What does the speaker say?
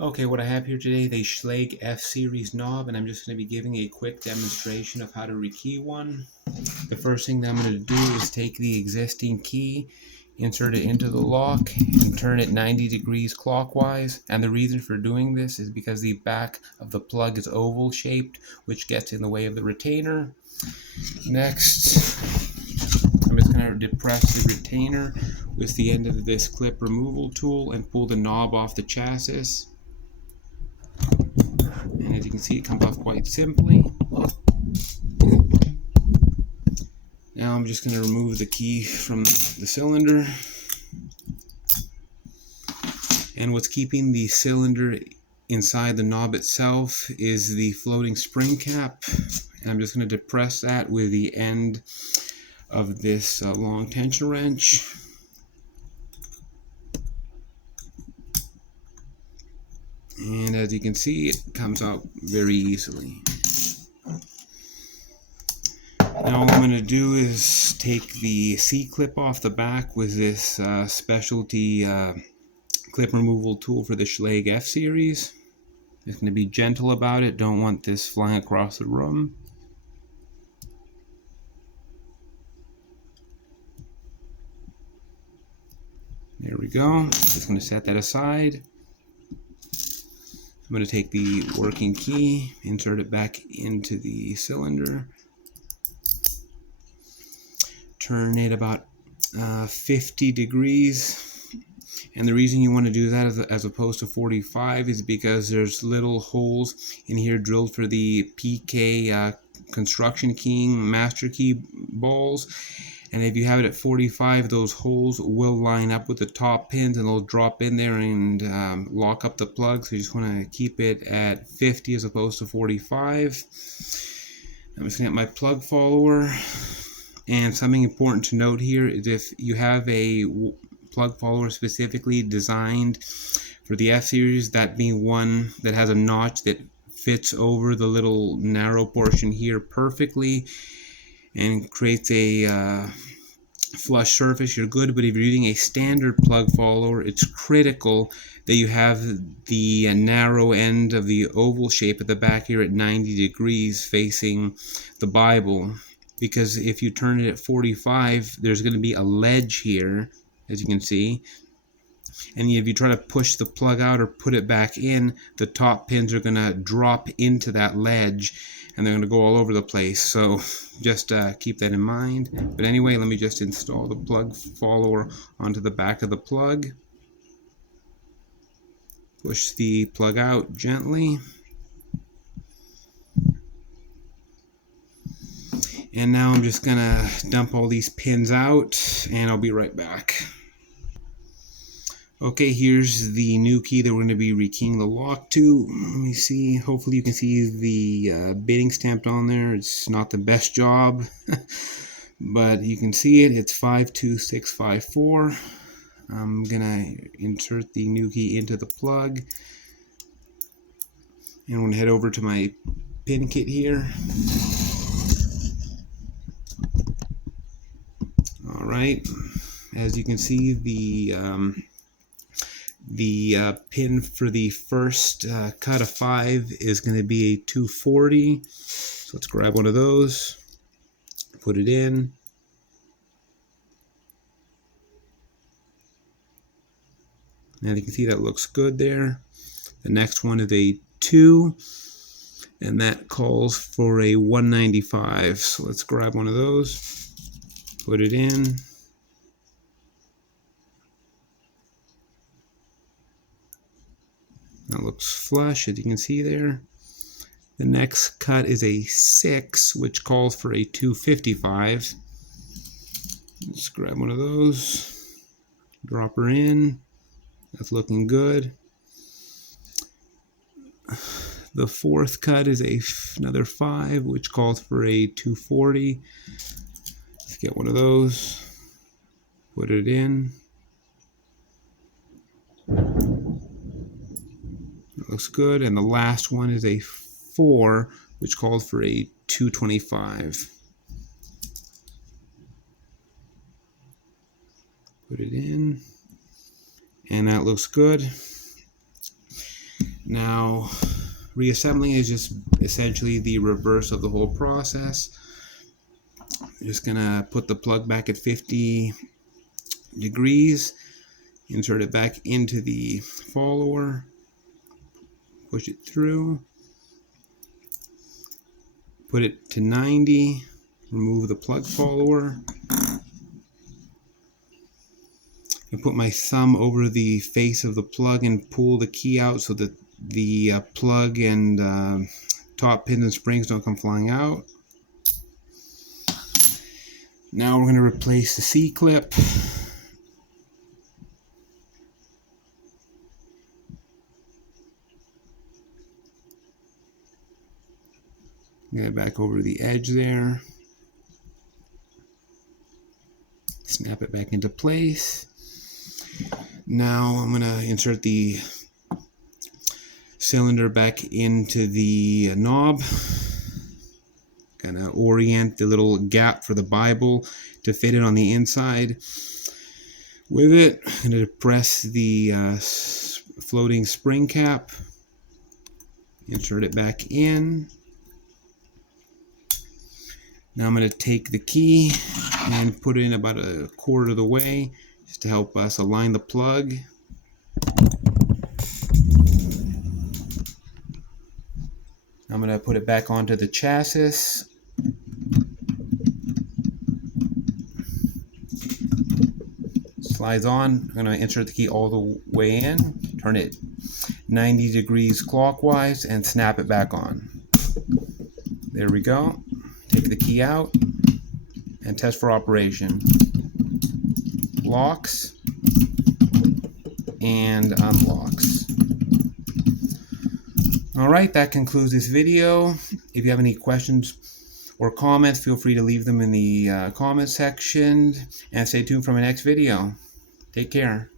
Okay, what I have here today, the Schlage F-Series knob, and I'm just going to be giving a quick demonstration of how to rekey one. The first thing that I'm going to do is take the existing key, insert it into the lock, and turn it 90 degrees clockwise. And the reason for doing this is because the back of the plug is oval shaped, which gets in the way of the retainer. Next, I'm just going to depress the retainer with the end of this clip removal tool and pull the knob off the chassis. And as you can see, it comes off quite simply. Now I'm just going to remove the key from the cylinder. And what's keeping the cylinder inside the knob itself is the floating spring cap. And I'm just going to depress that with the end of this long tension wrench. And as you can see, it comes out very easily. Now all I'm going to do is take the C-clip off the back with this specialty clip removal tool for the Schlage F-Series. Just going to be gentle about it, don't want this flying across the room. There we go. Just going to set that aside. I'm going to take the working key, insert it back into the cylinder, turn it about 50 degrees. And the reason you want to do that as opposed to 45 is because there's little holes in here drilled for the PK construction keying master key balls. And if you have it at 45, those holes will line up with the top pins and they'll drop in there and lock up the plug. So you just want to keep it at 50 as opposed to 45. I'm just going to get my plug follower. And something important to note here is if you have a plug follower specifically designed for the F-Series, that being one that has a notch that fits over the little narrow portion here perfectly and creates a flush surface, you're good. But if you're using a standard plug follower, it's critical that you have the narrow end of the oval shape at the back here at 90 degrees facing the Bible, because if you turn it at 45, there's going to be a ledge here, as you can see, and if you try to push the plug out or put it back in, the top pins are going to drop into that ledge and they're going to go all over the place. So just keep that in mind. But anyway, let me just install the plug follower onto the back of the plug. Push the plug out gently. And now I'm just going to dump all these pins out and I'll be right back. Okay, here's the new key that we're going to be rekeying the lock to. Let me see. Hopefully you can see the bitting stamped on there. It's not the best job, but you can see it. It's 52654. I'm going to insert the new key into the plug. And I'm going to head over to my pin kit here. Alright, as you can see, the pin for the first cut of 5 is going to be a 240. So let's grab one of those, put it in. Now you can see that looks good there. The next one is a 2, and that calls for a 195. So let's grab one of those, put it in. That looks flush, as you can see there. The next cut is a 6, which calls for a 255. Let's grab one of those, drop her in. That's looking good. The fourth cut is another 5, which calls for a 240. Let's get one of those, put it in. That looks good. And the last one is a 4, which calls for a 225. Put it in. And that looks good. Now, reassembling is just essentially the reverse of the whole process. I'm just gonna put the plug back at 50 degrees, insert it back into the follower, push it through, put it to 90, remove the plug follower, and put my thumb over the face of the plug and pull the key out so that the plug and top pins and springs don't come flying out. Now we're going to replace the C-clip. Get it back over the edge there. Snap it back into place. Now I'm going to insert the cylinder back into the knob. Gonna orient the little gap for the Bible to fit it on the inside. With it, I'm going to press the floating spring cap, insert it back in. Now I'm going to take the key and put it in about a quarter of the way just to help us align the plug. I'm going to put it back onto the chassis. Slides on. I'm going to insert the key all the way in, turn it 90 degrees clockwise, and snap it back on. There we go. Take the key out and test for operation. Locks and unlocks. Alright, that concludes this video. If you have any questions or comments, feel free to leave them in the comment section, and stay tuned for my next video. Take care.